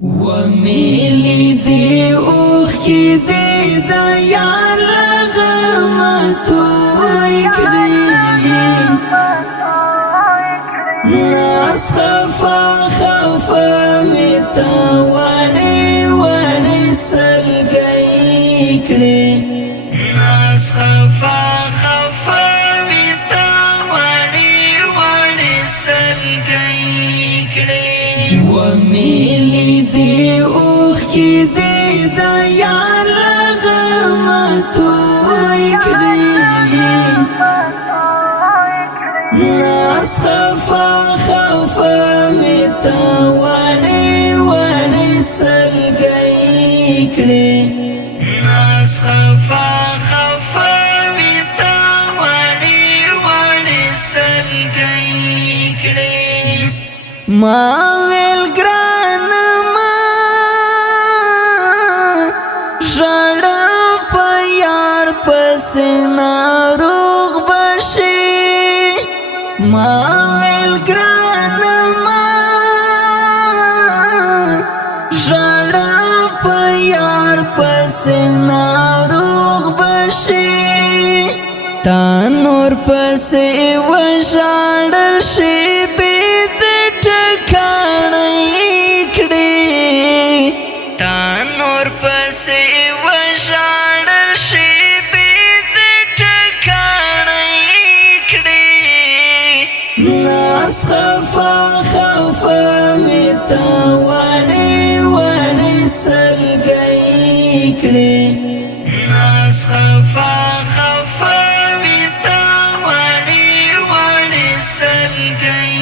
ومیلی دی اوخ کی دی دا یار لغمتوی کڑی ناس خفا خفا میتا وڑی وڑی سلگئی کڑی ناس خفا خفا میتا وڑی وڑی سلگئی کڑی ومیلی دی اوخ کی دی دا یار لغمتوی کڑی ناس خفا خفا میتا وڑی وڑی سلگئی کڑی ناس خفا خفا میتا وڑی وڑی سلگئی کڑی ما ویل گران ما ژړا په یار پسې ناروغ بشي ما ویل گران ما ژړا په یار پسې ناروغ بشي تا نور پسې وژړل شي نور پسې وژړل شي بید ټکاڼۍ کړي ناس خفا خفا میتا وړې وړې سلګۍ کړي ناس خفا خفا میتا وړې وړې سلګۍ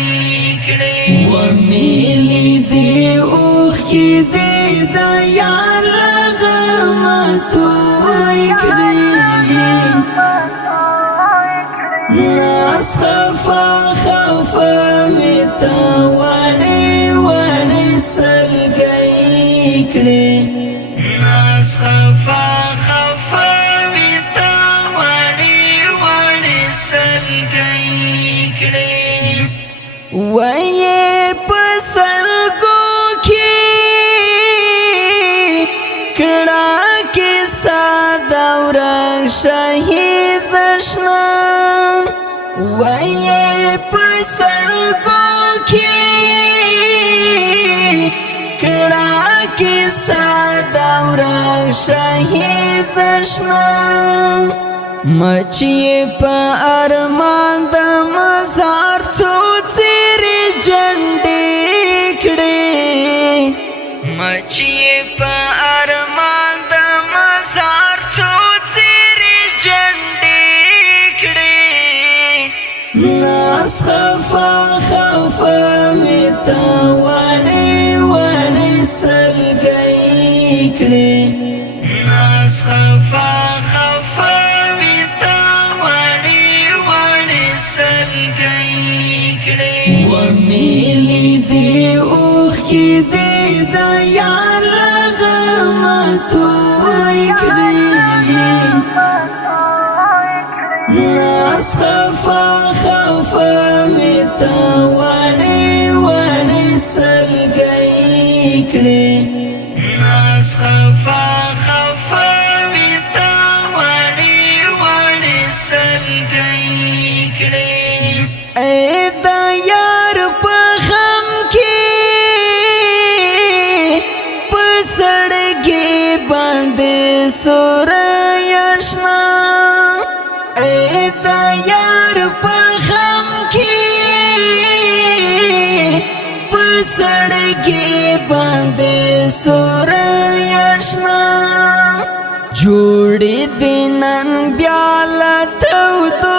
کړي ومیلی دی اوخ کی دی دا یار لغمتوی کڑی ناس خفا خفا میتا وڑی وڑی سلگئی کڑی ناس خفا خفا میتا وڑی وڑی سلگئی کڑی ویے پسلگو کڑا کی سادا ورنگ شہید شنا ویے پسلگو کی کڑا کی سادا ورنگ شہید شنا مچی پا ارمان دا مزار تو تیری جنڈی کڑی مچی پا ارمان دا مزار تو تیری جنڈی کڑی ناس خفا خفا میتا وڑی وڑی سلگئی کڑی ناس خفا خفا میتا وڑی وڑی سلگئی کڑی ومیلی دی اوخ کی دی دا یار لغمتوی کڑی ناس خفا خفا میتا وڑی وڑی سلگئی کڑی ناس خفا خفا میتا وڑی وڑی سلگئی کڑی اے دا یار پا غم کی پسڑگی بند سوریشنا اے دا یار پا غم کی پسڑگی بند سوریشنا جوڑی دینن بیالا تو دو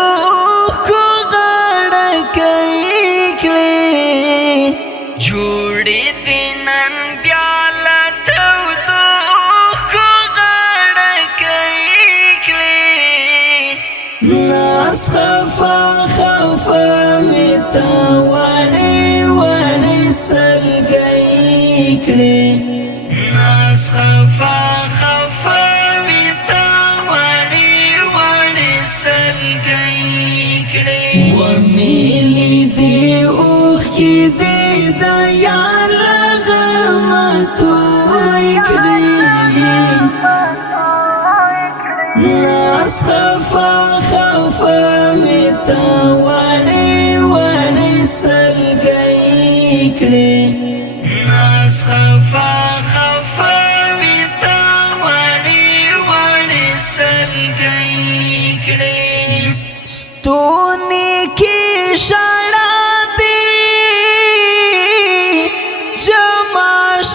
جوڑی دینن بیالا تو دو خو غړکۍ کړي ناس خفا خفا میتا وړې وړې سلګۍ کړي ناس خفا خفا میتا وړې وړې سلګۍ کړي ومیلی دی اوخ کی دی دا یار لغمتو ناس خفا خفا می تا وړې وړې سلګۍ کړې ناس خفا خفا می تا وړې وړې سلګۍ کړې ستوني کې شړا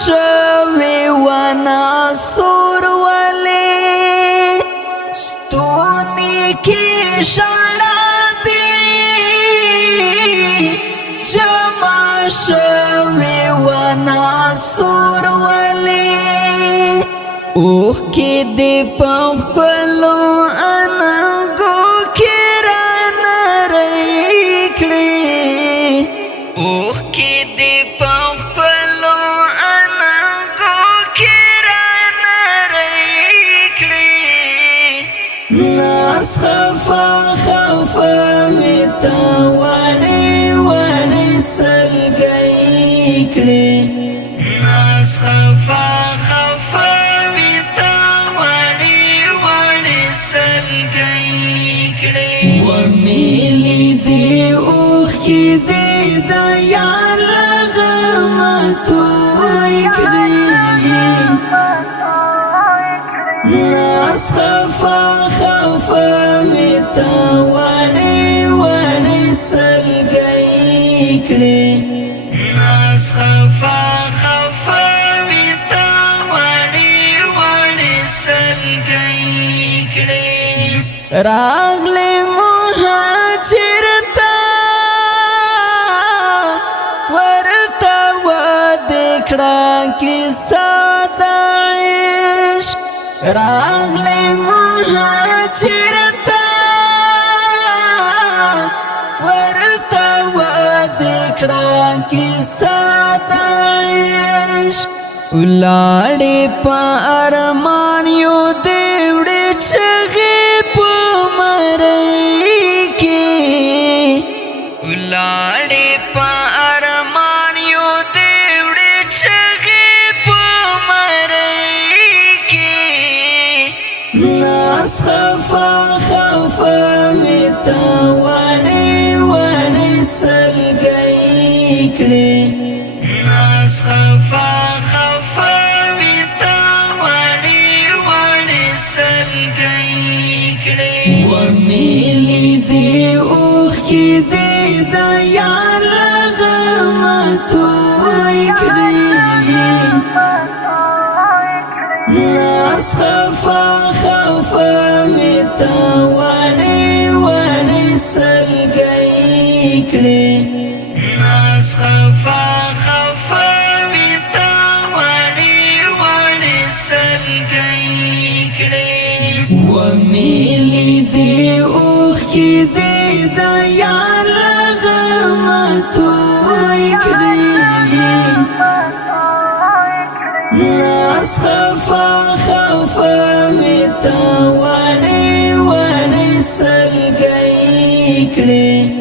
شوی ونا سور ولی ستونی کی شڑا دی جمع شوی ونا سور ولی اوخ کی دی پخلو انگو کی ران ریکڑی اوخ کی دی پخلو ناس خفا خفا می تا وړې وړې سلګۍ کړې ناس خفا خفا می تا وړې وړې سلګۍ کړې ومې لیدې اوښکې دې د یار له غمه توی کړې ناس خفا خفا می تا وړې وړې سلګۍ کړې ناس خفا خفا می تا وړې وړې سلګۍ کړې راغلې مهاجر تا ورته ودکړه کیسه د عشق راغلې مهاجر تا ورته ودکړه کیسه د عشق ولاړې په ارمان یو دې وړې چغې په مرۍ کې ولاړې په ارمان یو دې وړې چغې په مرۍ کې ناس خفا خفا می تا وړې وړې سلګۍ کړې ناس خفا خفا می تا وړې وړې سلګۍ کړې ومې لیدې اوښکې دې د یار له غمه توی کړې ناس خفا خفا می تا وړې وړې سلګۍ کړې ناس خفا خفا می تا وړې وړې سلګۍ کړې ومې لیدې اوښکې دې د یار له غمه توی کړې ناس خفا خفا می تا وړې وړې سلګۍ کړې